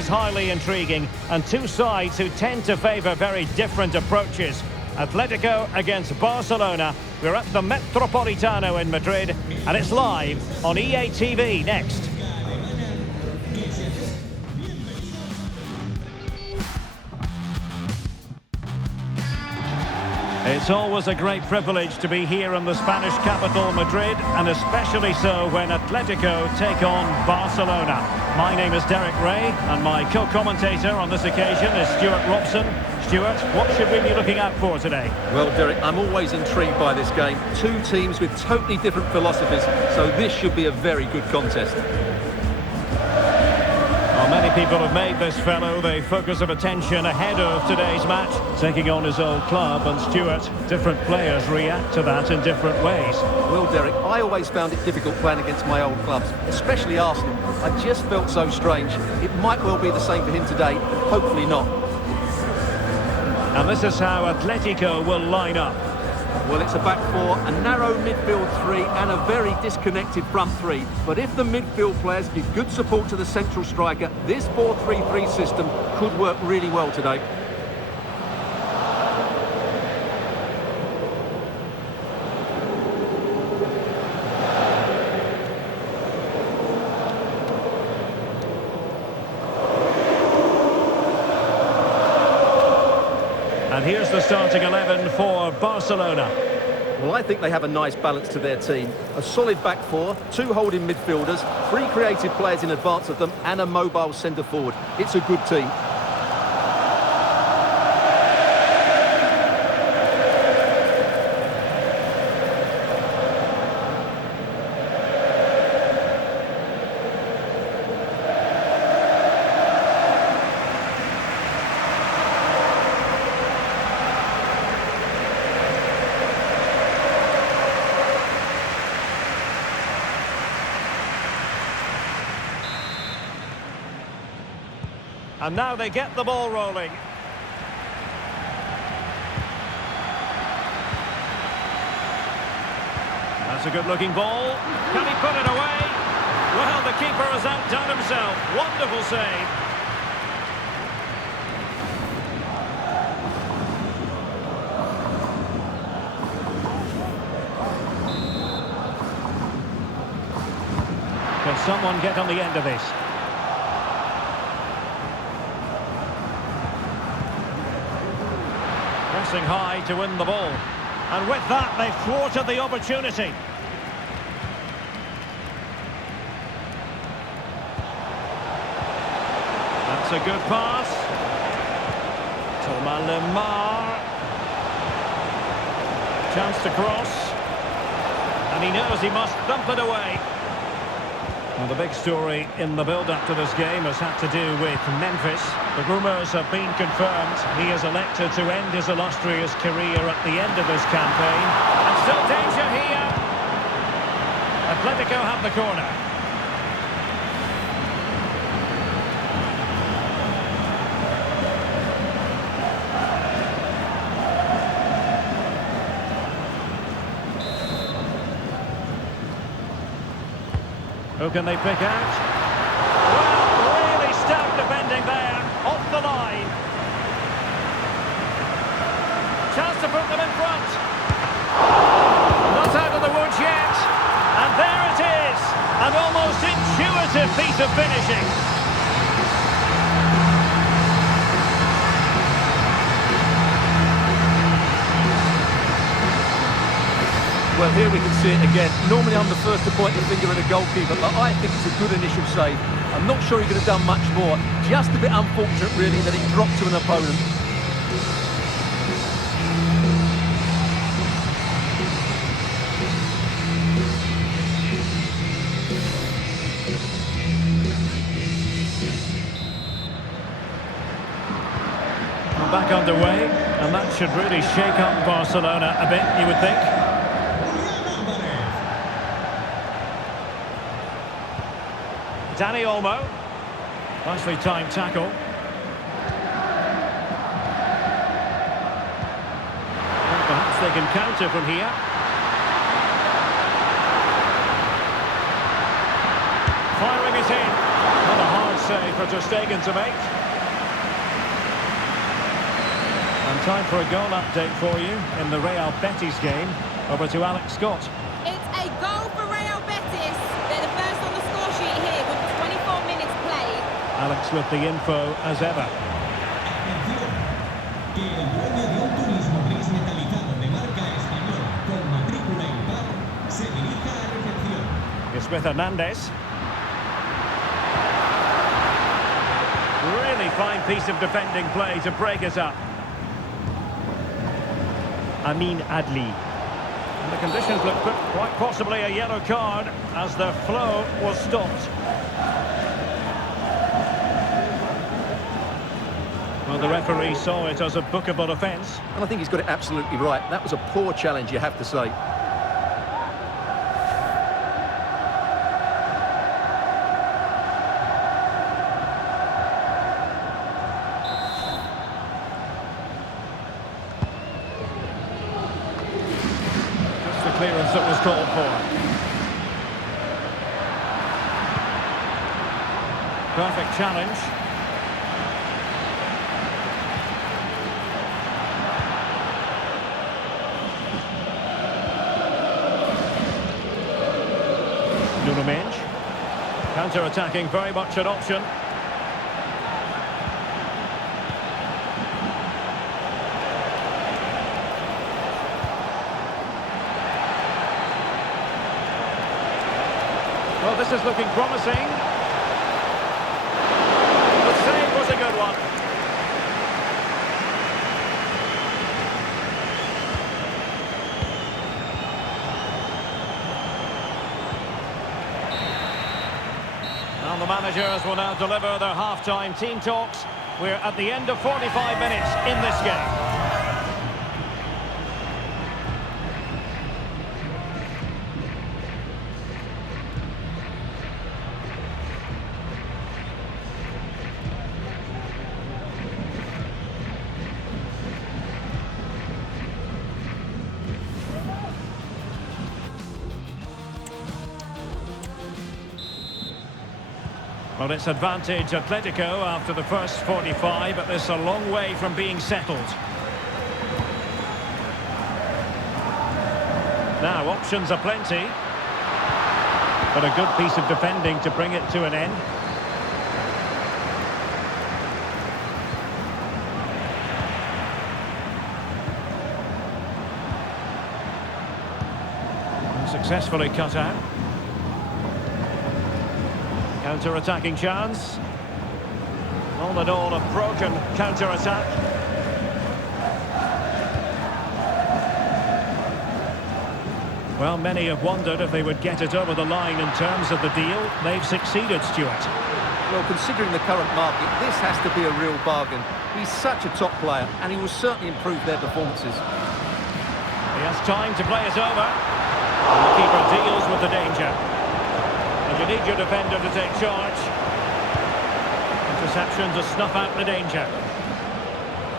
always highly intriguing, and two sides who tend to favour very different approaches. Atletico against Barcelona. We're at the Metropolitano in Madrid, and it's live on EA TV next. It's always a great privilege to be here in the Spanish capital, Madrid, and especially so when Atletico take on Barcelona. My name is Derek Ray, and my co-commentator on this occasion is Stuart Robson. Stuart, what should we be looking out for today? Well, Derek, I'm always intrigued by this game. Two teams with totally different philosophies, so this should be a very good contest. Many people have made this fellow the focus of attention ahead of today's match, taking on his old club. And Stuart, different players react to that in different ways. Well, Derek, I always found it difficult playing against my old clubs, especially Arsenal. I just felt so strange. It might well be the same for him today, hopefully not. And this is how Atletico will line up. Well, it's a back four, a narrow midfield three and a very disconnected front three. But if the midfield players give good support to the central striker, this 4-3-3 system could work really well today. And here's the starting 11 for Barcelona. Well, I think they have a nice balance to their team. A solid back four, two holding midfielders, three creative players in advance of them, and a mobile centre forward. It's a good team. And now they get the ball rolling. That's a good-looking ball. Can he put it away? Well, the keeper has outdone himself. Wonderful save. Can someone get on the end of this? Pressing high to win the ball. And with that, they've thwarted the opportunity. That's a good pass. Thomas Lemar. Chance to cross. And he knows he must dump it away. Well, the big story in the build-up to this game has had to do with Memphis. The rumours have been confirmed. He has elected to end his illustrious career at the end of this campaign. And still danger here. Atletico have the corner. Who can they pick out? Well, really stout defending there, off the line. Chance to put them in front. Not out of the woods yet. And there it is, an almost intuitive piece of finishing. Well, here we can see it again. Normally I'm the first to point the finger at a goalkeeper, but I think it's a good initial save. I'm not sure he could have done much more. Just a bit unfortunate, really, that it dropped to an opponent. Back underway, and that should really shake up Barcelona a bit, you would think. Dani Olmo. Nicely timed tackle. Well, perhaps they can counter from here. Firing it in. Not a hard save for Ter Stegen to make. And time for a goal update for you in the Real Betis game. Over to Alex Scott. It's a goal for Real Betis. They're the first on the score sheet here with 24 minutes played. Alex with the info as ever. Atención, que el dueño de un turismo gris metalizado de marca española con matrícula impar se dirija a recepción. It's with Hernandez. Really fine piece of defending play to break it up. Amin Adli. And the conditions look quite possibly a yellow card as the flow was stopped. Well, the referee saw it as a bookable offence. And I think he's got it absolutely right. That was a poor challenge, you have to say. Just the clearance that was called for. Perfect challenge. Counter-attacking, very much an option. Well, this is looking promising. The save was a good one. And the managers will now deliver their half-time team talks. We're at the end of 45 minutes in this game. Well, it's advantage Atletico after the first 45, but this a long way from being settled. Now, options are plenty. But a good piece of defending to bring it to an end. And successfully cut out. Counter-attacking chance. All in all, a broken counter-attack. Well, many have wondered if they would get it over the line in terms of the deal. They've succeeded, Stuart. Well, considering the current market, this has to be a real bargain. He's such a top player, and he will certainly improve their performances. He has time to play it over. And the keeper deals with the danger. And you need your defender to take charge. Interception to snuff out the danger.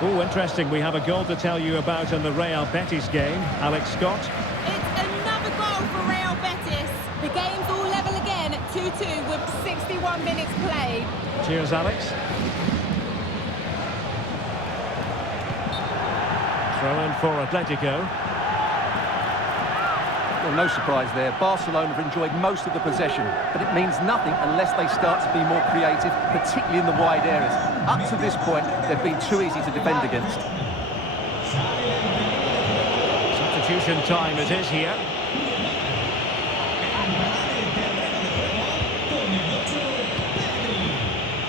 Oh, interesting. We have a goal to tell you about in the Real Betis game. Alex Scott. It's another goal for Real Betis. The game's all level again at 2-2 with 61 minutes played. Cheers, Alex. Throw in for Atletico. Well, no surprise there. Barcelona have enjoyed most of the possession, but it means nothing unless they start to be more creative, particularly in the wide areas. Up to this point, they've been too easy to defend against. Substitution time it is here.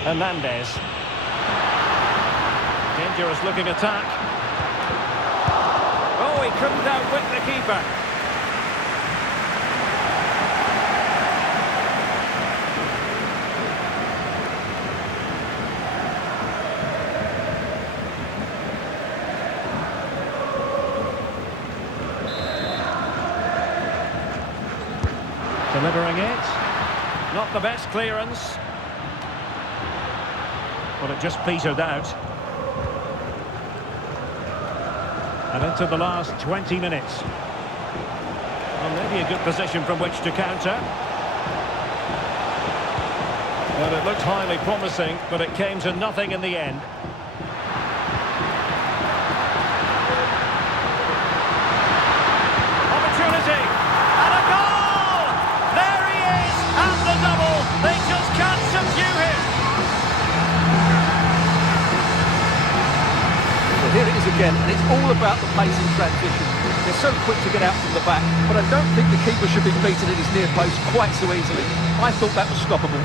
Hernandez. Dangerous looking attack. Oh, he couldn't outwit the keeper. Delivering it. Not the best clearance. But it just petered out. And into the last 20 minutes. Well, maybe a good position from which to counter. Well, it looked highly promising, but it came to nothing in the end. Opportunity! And a goal! There he is! And the double! They just can't subdue him! Well, here it is again, and it's all about the pace in transition. They're so quick to get out from the back, but I don't think the keeper should be beaten at his near post quite so easily. I thought that was stoppable.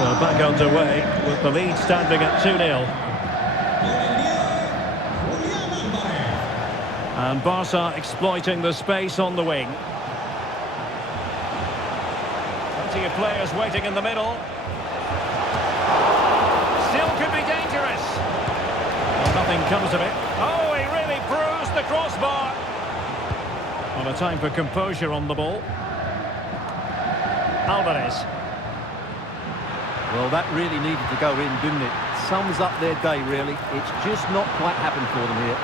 So back underway with the lead standing at 2-0. And Barca exploiting the space on the wing. Plenty of players waiting in the middle. Still could be dangerous. Well, nothing comes of it. Oh, he really bruised the crossbar. On a time for composure on the ball. Alvarez. Well, that really needed to go in, didn't it? Sums up their day, really. It's just not quite happened for them here.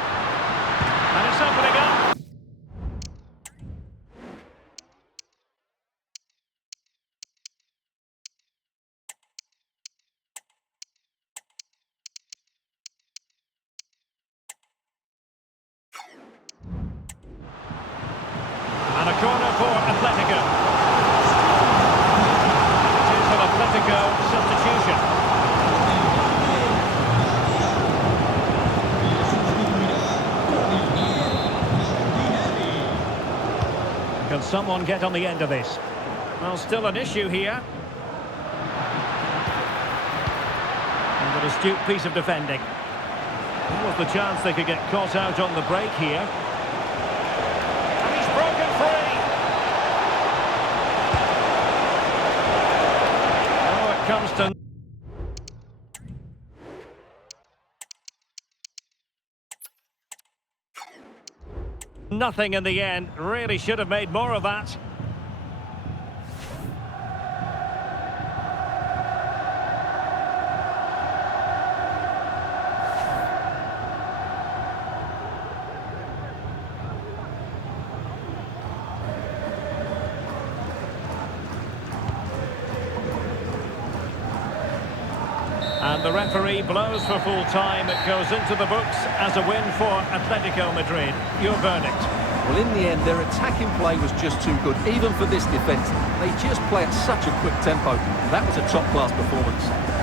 And it's opening up. And a corner for Atletico. It is an Atletico substitution. Can someone get on the end of this? Well, still an issue here. And an astute piece of defending. What was the chance they could get caught out on the break here? And he's broken free! Oh, it comes to... nothing in the end. Really should have made more of that. And the referee blows for full time. It goes into the books as a win for Atletico Madrid. Your verdict? Well, in the end, their attacking play was just too good, even for this defence. They just play at such a quick tempo. That was a top-class performance.